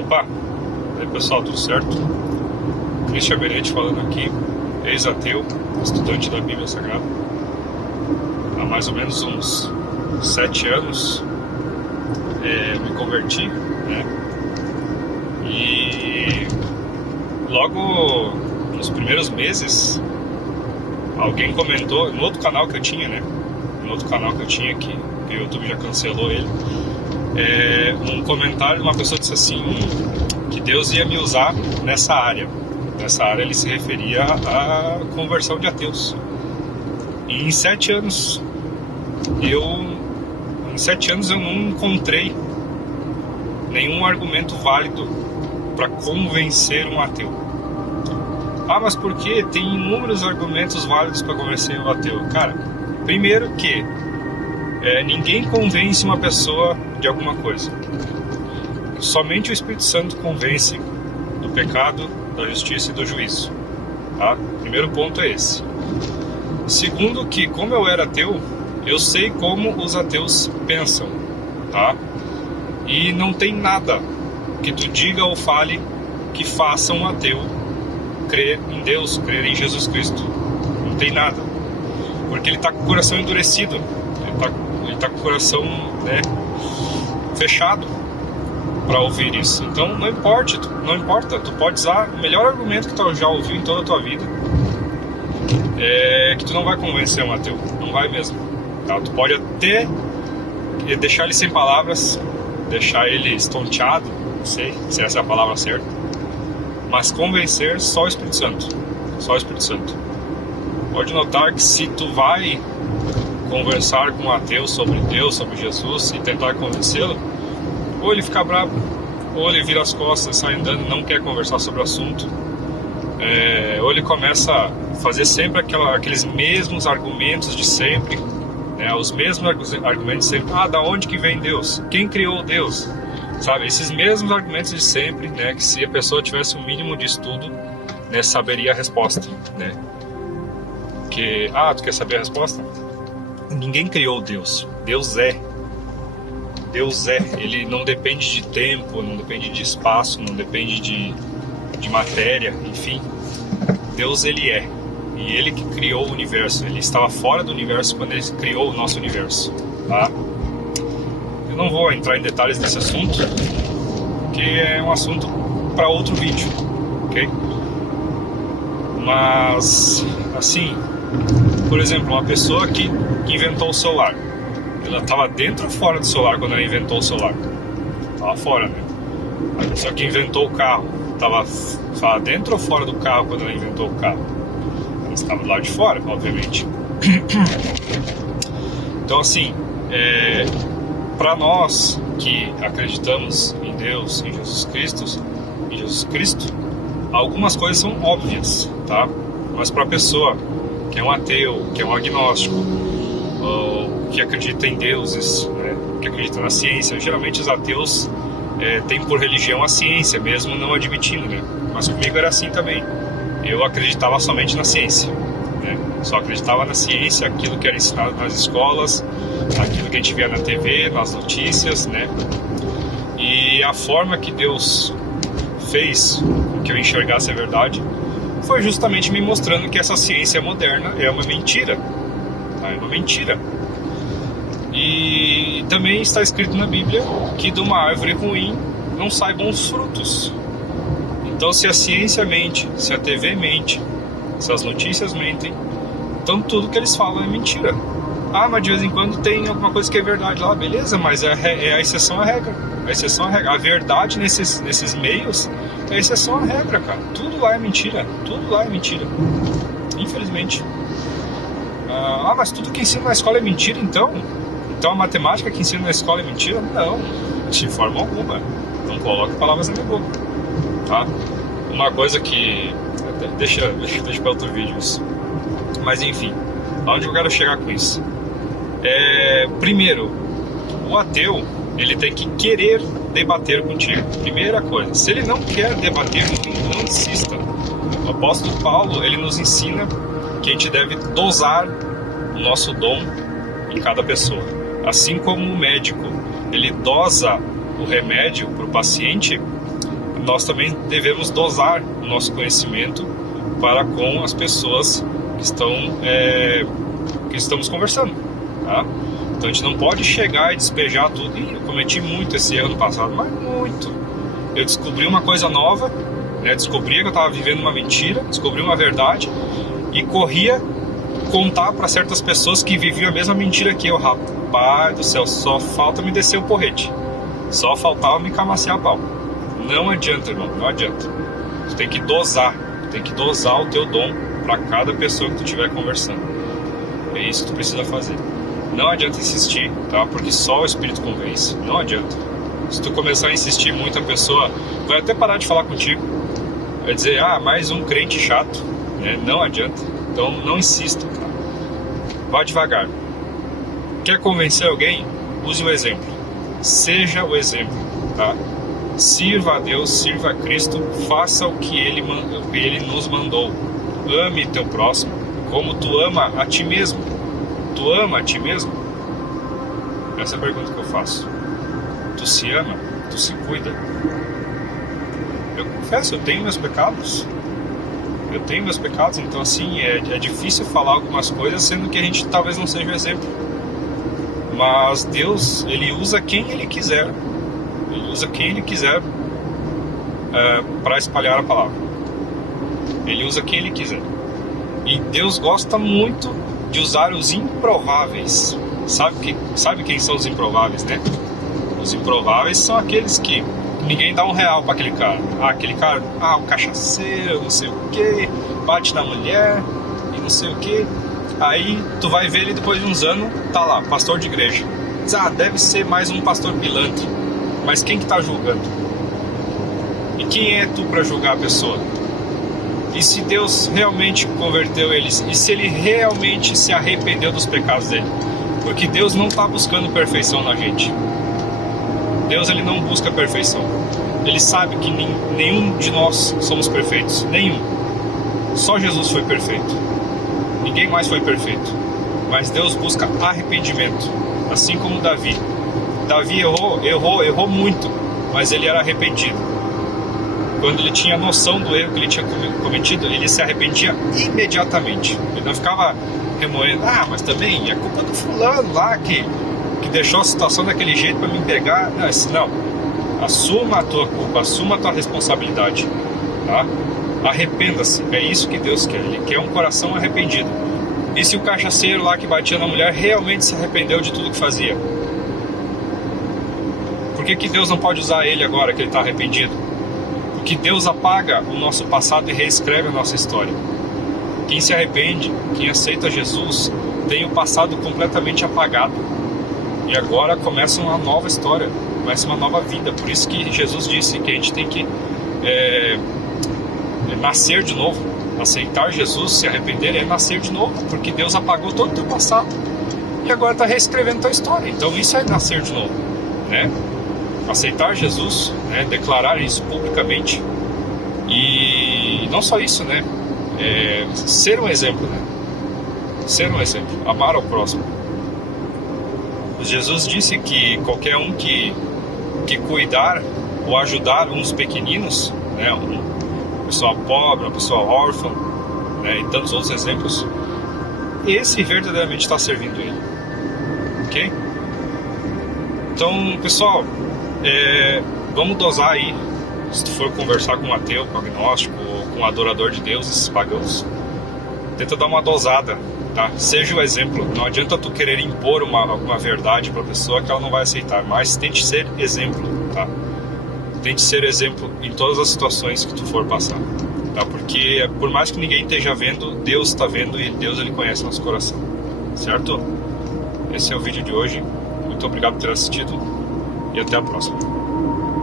Opa, e aí pessoal, tudo certo? Christian Benetti falando aqui, ex-ateu, estudante da Bíblia Sagrada. Há mais ou menos uns 7 anos me converti, né? E logo nos primeiros meses, alguém comentou, no outro canal que eu tinha, né? No outro canal que eu tinha, que o YouTube já cancelou ele, um comentário de uma pessoa disse assim, que Deus ia me usar nessa área. Nessa área ele se referia à conversão de ateus. E em 7 anos eu não encontrei nenhum argumento válido para convencer um ateu. Ah, mas por quê? Tem inúmeros argumentos válidos para convencer um ateu. Cara, primeiro que ninguém convence uma pessoa de alguma coisa. Somente o Espírito Santo convence do pecado, da justiça e do juízo. Tá? Primeiro ponto é esse. Segundo que, como eu era ateu, eu sei como os ateus pensam. Tá? E não tem nada que tu diga ou fale que faça um ateu crer em Deus, crer em Jesus Cristo. Não tem nada. Porque ele está com o coração endurecido. Ele tá com o coração, fechado para ouvir isso. Então não importa, tu pode usar o melhor argumento que tu já ouviu em toda a tua vida, que tu não vai convencer um ateu, não vai mesmo. Tá? Tu pode até deixar ele sem palavras, deixar ele estonteado, não sei se essa é a palavra certa, mas convencer só o Espírito Santo, só o Espírito Santo. Pode notar que se tu vai conversar com um ateu sobre Deus, sobre Jesus e tentar convencê-lo, ou ele fica bravo, ou ele vira as costas, sai andando, não quer conversar sobre o assunto, ou ele começa a fazer sempre aqueles mesmos argumentos de sempre, os mesmos argumentos de sempre. Da onde que vem Deus? Quem criou Deus? Sabe, esses mesmos argumentos de sempre, que se a pessoa tivesse um mínimo de estudo, saberia a resposta, Que, tu quer saber a resposta? Ninguém criou Deus. Deus é. Ele não depende de tempo, não depende de espaço, não depende de matéria, enfim. Deus, ele é. E ele que criou o universo. Ele estava fora do universo quando ele criou o nosso universo. Tá? Eu não vou entrar em detalhes desse assunto, porque é um assunto para outro vídeo, ok? Mas, assim, por exemplo, uma pessoa que inventou o celular, ela estava dentro ou fora do celular quando ela inventou o celular? Estava fora, né? A pessoa que inventou o carro estava dentro ou fora do carro quando ela inventou o carro? Ela estava do lado de fora, obviamente. Então, assim, para nós que acreditamos em Deus, em Jesus Cristo, algumas coisas são óbvias, tá? Mas para a pessoa que é um ateu, que é um agnóstico, ou que acredita em deuses, que acredita na ciência, geralmente os ateus têm por religião a ciência, mesmo não admitindo, Mas comigo era assim também. Eu acreditava somente na ciência, Só acreditava na ciência, aquilo que era ensinado nas escolas, aquilo que a gente via na TV, nas notícias, E a forma que Deus fez que eu enxergasse a verdade foi justamente me mostrando que essa ciência moderna é uma mentira. É uma mentira. E também está escrito na Bíblia que de uma árvore ruim não saem bons frutos. Então, se a ciência mente, se a TV mente, se as notícias mentem, então tudo que eles falam é mentira. Mas de vez em quando tem alguma coisa que é verdade lá, beleza, mas é a exceção à regra. A exceção à regra. A verdade nesses meios é a exceção à regra, cara. Tudo lá é mentira. Tudo lá é mentira. Infelizmente. Mas tudo que ensina na escola é mentira, então? Então a matemática que ensina na escola é mentira? Não, de forma alguma. Não coloque palavras na minha boca. Tá? Uma coisa que... Deixa para outro vídeo isso. Mas enfim, aonde eu quero chegar com isso? Primeiro, o ateu, ele tem que querer debater contigo. Primeira coisa, se ele não quer debater, não insista. O apóstolo Paulo, ele nos ensina que a gente deve dosar o nosso dom em cada pessoa. Assim como o médico, ele dosa o remédio para o paciente, nós também devemos dosar o nosso conhecimento para com as pessoas que estamos conversando, tá? Então a gente não pode chegar e despejar tudo. E eu cometi muito esse erro no passado, mas muito. Eu descobri uma coisa nova, né? Descobri que eu estava vivendo uma mentira, descobri uma verdade e corria contar para certas pessoas que viviam a mesma mentira que eu. Rapaz do céu, só falta me descer o porrete, só faltava me camaciar a pau. Não adianta, irmão, não adianta. Tu tem que dosar o teu dom para cada pessoa que tu estiver conversando. É isso que tu precisa fazer. Não adianta insistir, tá? Porque só o Espírito convence. Não adianta. Se tu começar a insistir muito, a pessoa vai até parar de falar contigo. Vai dizer, mais um crente chato, né? Não adianta. Então não insista, tá? Vá devagar. Quer convencer alguém? Use o exemplo. Seja o exemplo, tá? Sirva a Deus, sirva a Cristo, faça o que Ele nos mandou. Ame teu próximo como tu ama a ti mesmo. Tu ama a ti mesmo? Essa é a pergunta que eu faço. Tu se ama? Tu se cuida? Eu confesso, eu tenho meus pecados. Então assim, é difícil falar algumas coisas, sendo que a gente talvez não seja o exemplo. Mas Deus, Ele usa quem Ele quiser. Ele usa quem Ele quiser para espalhar a palavra. Ele usa quem Ele quiser. E Deus gosta muito de usar os improváveis. Sabe quem são os improváveis, né? Os improváveis são aqueles que ninguém dá R$1 para aquele cara. Aquele cara, o cachaceiro, não sei o que, bate na mulher e não sei o que. Aí tu vai ver ele depois de uns anos, tá lá, pastor de igreja. Diz, deve ser mais um pastor pilantra. Mas quem que tá julgando? E quem é tu para julgar a pessoa? E se Deus realmente converteu eles? E se ele realmente se arrependeu dos pecados dele? Porque Deus não está buscando perfeição na gente. Deus, ele não busca perfeição. Ele sabe que nenhum de nós somos perfeitos. Nenhum. Só Jesus foi perfeito. Ninguém mais foi perfeito. Mas Deus busca arrependimento. Assim como Davi. Davi errou muito. Mas ele era arrependido. Quando ele tinha noção do erro que ele tinha cometido, ele se arrependia imediatamente. Ele não ficava remoendo, mas também é culpa do fulano lá que deixou a situação daquele jeito para me pegar. Não, assuma a tua culpa, assuma a tua responsabilidade, tá? Arrependa-se, é isso que Deus quer. Ele quer um coração arrependido. E se o cachaceiro lá que batia na mulher realmente se arrependeu de tudo que fazia? Por que Deus não pode usar ele agora que ele está arrependido? Porque Deus apaga o nosso passado e reescreve a nossa história. Quem se arrepende, quem aceita Jesus, tem o passado completamente apagado. E agora começa uma nova história, começa uma nova vida. Por isso que Jesus disse que a gente tem que nascer de novo. Aceitar Jesus, se arrepender, é nascer de novo. Porque Deus apagou todo o teu passado. E agora está reescrevendo a tua história. Então isso é nascer de novo, né? Aceitar Jesus, né? Declarar isso publicamente. E não só isso, né? Ser um exemplo, né? Ser um exemplo, amar ao próximo. Jesus disse que qualquer um que cuidar ou ajudar uns pequeninos, né? Uma pessoa pobre, uma pessoa órfã, né? E tantos outros exemplos, esse verdadeiramente está servindo ele, ok? Então, pessoal, vamos dosar aí. Se tu for conversar com um ateu, com um agnóstico, ou com um adorador de Deus, esses pagãos, tenta dar uma dosada, tá? Seja o exemplo. Não adianta tu querer impor alguma verdade para a pessoa que ela não vai aceitar, mas tente ser exemplo, tá? Tente ser exemplo em todas as situações que tu for passar, tá? Porque por mais que ninguém esteja vendo, Deus está vendo e Deus, ele conhece nosso coração, certo? Esse é o vídeo de hoje. Muito obrigado por ter assistido e até a próxima.